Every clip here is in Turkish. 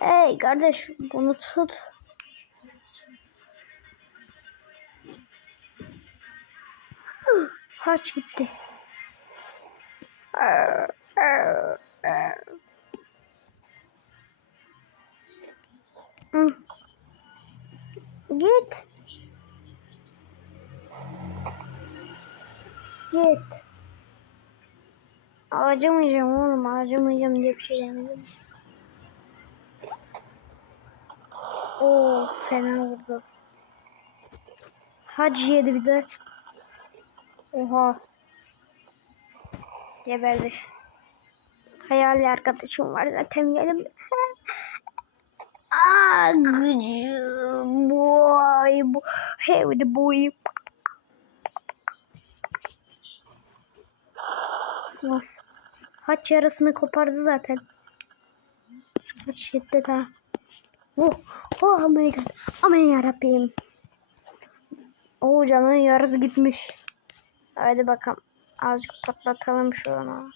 Hey kardeş bunu tut. Haç gitti. Hı. Git. Git. Acımayacağım oğlum acımayacağım diye bir şey demedim. Oo fena vurdu. Hacı yedi bir de. Oha. Geberdi. Hayali arkadaşım var zaten. Aa gıcım. Boy. bu- Hey the boy. Of. Haç yarısını kopardı zaten. Haç şiddet ha. Oh, oh my god. Aman yarabbim. Oo canın yarısı gitmiş. Hadi bakalım. Azıcık patlatalım şunu.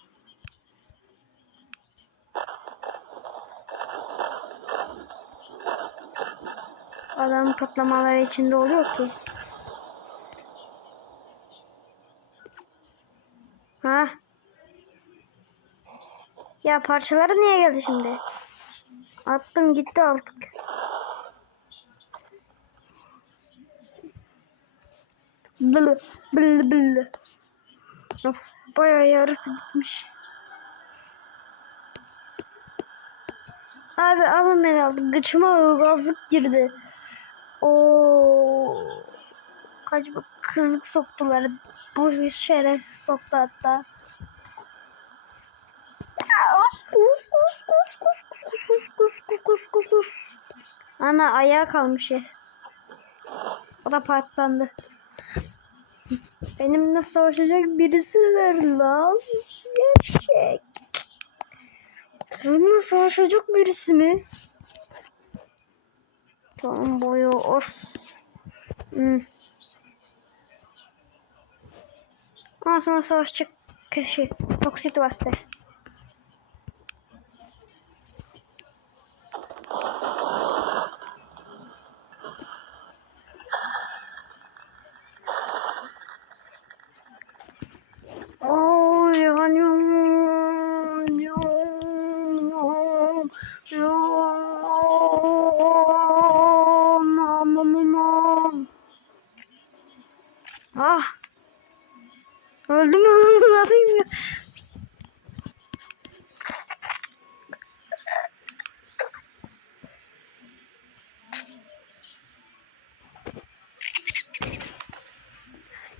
Adam patlamaları içinde oluyor ki. Ha? Ya parçaları niye geldi şimdi? Attım gitti artık. Bılı bılı bılı. Of bayağı yarısı gitmiş. Abi alın beni aldı. Gıçıma gazlık girdi. Oo. Kaç bu kızık soktular. Bu bir şerefsiz soktu hatta. Kus kus kus kus kus kus kus kus kus kus kus kus. Ana ayağa kalmış ya. O da patlandı. Benimle savaşacak birisi ver lan. Gerçek. Benimle savaşacak birisi mi? Tamam boyu os. Hmm. Ama sana savaşacak kişi. Toksit bastı. Ah. Öldüm mü? Atayım ya.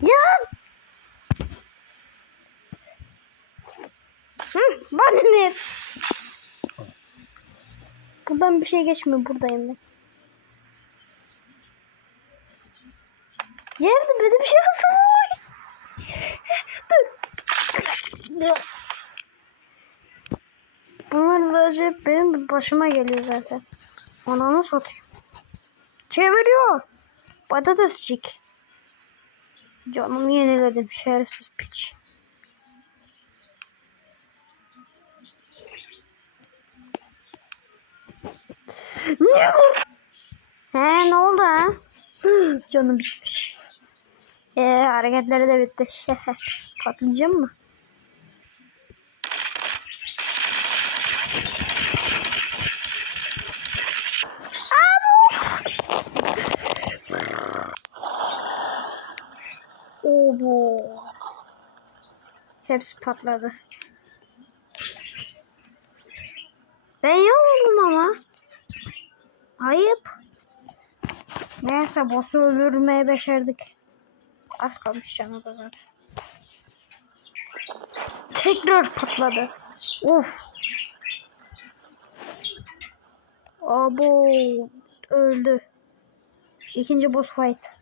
Ya Hı, bana ne? Buradan bir şey geçmiyor buradayım ben. Yerde böyle bir şey asılmış. Dur. Bunlar sadece benim başıma geliyor zaten. Ananı satayım. Çeviriyor. Patatescik. Canımı yeniledim şerefsiz piç. Ne? He ne oldu ha? Canım bitmiş. Ee, hareketleri de bitti. Patlayacağım mı? Obo. Hepsi patladı. Ben yoruldum ama. Ayıp. Neyse boss'u öldürmeye başardık. Az kalmış canı da zaten. Tekrar patladı. Of. Abo öldü. İkinci boss fight.